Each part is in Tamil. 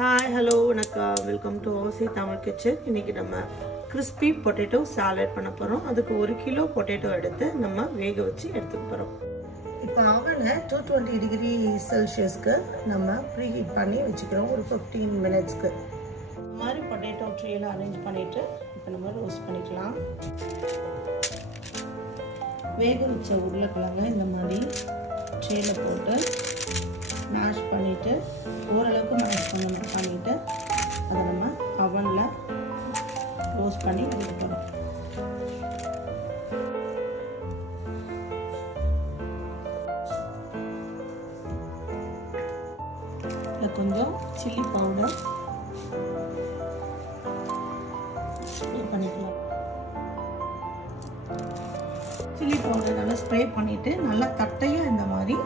Hi, hello, welcome to Aussie Tamil Kitchen. இன்னைக்கு நம்ம crispy potato salad பண்ண போறோம். அதுக்கு 1 கிலோ potato எடுத்து நம்ம வேக வச்சு எடுத்துக்க போறோம். இப்போ அவனை 220 degree Celsiusக்கு நம்ம preheat பண்ணி வச்சுக்கிறோம் ஒரு 15 minutesக்கு. இந்த மாதிரி potato tray-ல arrange பண்ணிட்டு இப்போ நம்ம ரோஸ்ட் பண்ணிக்கலாம். வேக வச்ச உருளைக்கிழங்கு இந்த மாதிரி tray-ல போட்டு மேஷ் பண்ணிட்டு ஓரளவுக்கு மேஷ் பண்ணிட்டு அதை நம்ம அவன்ல ரோஸ்ட் பண்ணி எடுத்துக்கலாம். இதுல கொஞ்சம் சில்லி பவுடர் ஸ்ப்ரே பண்ணிக்கலாம். சில்லி பவுடர் நல்லா ஸ்ப்ரே பண்ணிட்டு நல்லா தட்டையா இந்த மாதிரி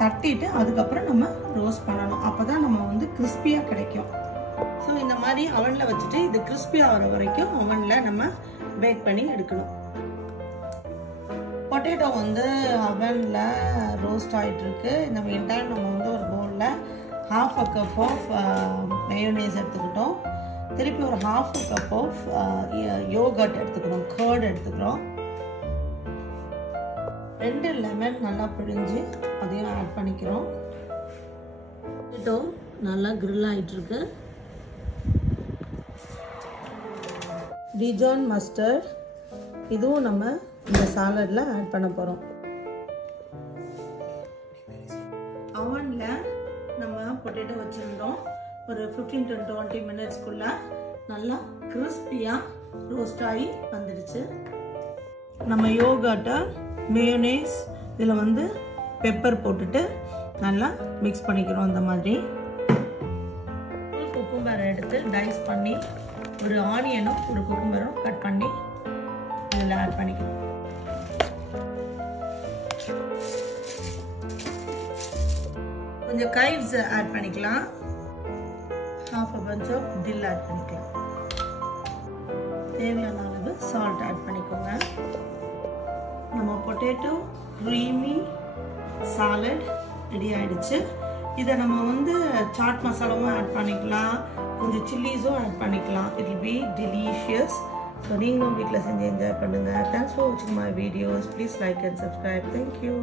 தட்டிட்டு அதுக்கப்புறம் நம்ம ரோஸ்ட் பண்ணணும். அப்பதான் நம்ம வந்து கிறிஸ்பியா கிடைக்கும். ஸோ இந்த மாதிரி அவன்ல வச்சுட்டு இது கிறிஸ்பியா வர வரைக்கும் அவன்ல நம்ம பேக் பண்ணி எடுக்கணும். பொட்டேட்டோ வந்து அவன்ல ரோஸ்ட் ஆயிட்டு இருக்கு. இந்த மீன்டைம் நம்ம வந்து ஒரு பவுல்ல ½ கப் ஆஃப் மயோனேஸ் எடுத்துக்கிட்டோம். திருப்பி ஒரு ½ கப் ஆஃப் யோகர்ட் எடுத்துக்கிறோம், கர்ட் எடுத்துக்கிறோம். 2 லெமன் நல்லா பிழிஞ்சு அதையும் ஆட் பண்ணிக்கிறோம். பொட்டேட்டோ நல்லா கிரில் ஆயிட்டு இருக்கு. டிஜான் மஸ்டர்ட் இதுவும் நம்ம இந்த சாலட்ல ஆட் பண்ண போறோம். அவன்ல நம்ம பொட்டேட்டோ வச்சிருந்தோம். ஒரு 15 to 20 மினிட்ஸ்க்குள்ள நல்லா கிறிஸ்பியா ரோஸ்ட் ஆகி வந்துடுச்சு. நம்ம யோகர்ட்டை மேயோனேஸ் இதில் வந்து பெப்பர் போட்டுட்டு நல்லா மிக்ஸ் பண்ணிக்கிறோம். அந்த மாதிரி குக்கும்பரை எடுத்து டைஸ் பண்ணி ஒரு ஆனியனும் ஒரு குக்கும்பரும் கட் பண்ணி இதில் ஆட் பண்ணிக்கிறோம். கொஞ்சம் கைவ்ஸ் ஆட் பண்ணிக்கலாம். ½ bunch of dill ஆட் பண்ணிக்கலாம். தேவையான அளவு சால்ட் ஆட் பண்ணிக்கோங்க. நம்ம பொட்டேட்டோ க்ரீமி சாலட் ரெடி ஆயிடுச்சு. இதை நம்ம வந்து சாட் மசாலாவும் ஆட் பண்ணிக்கலாம், கொஞ்சம் சில்லிஸும் ஆட் பண்ணிக்கலாம். It will be delicious. So நீங்களும் வீட்டில் செஞ்சு என்ஜாய் பண்ணுங்கள். தேங்க்ஸ் ஃபார் வாட்சிங் my videos. Please like and subscribe. Thank you.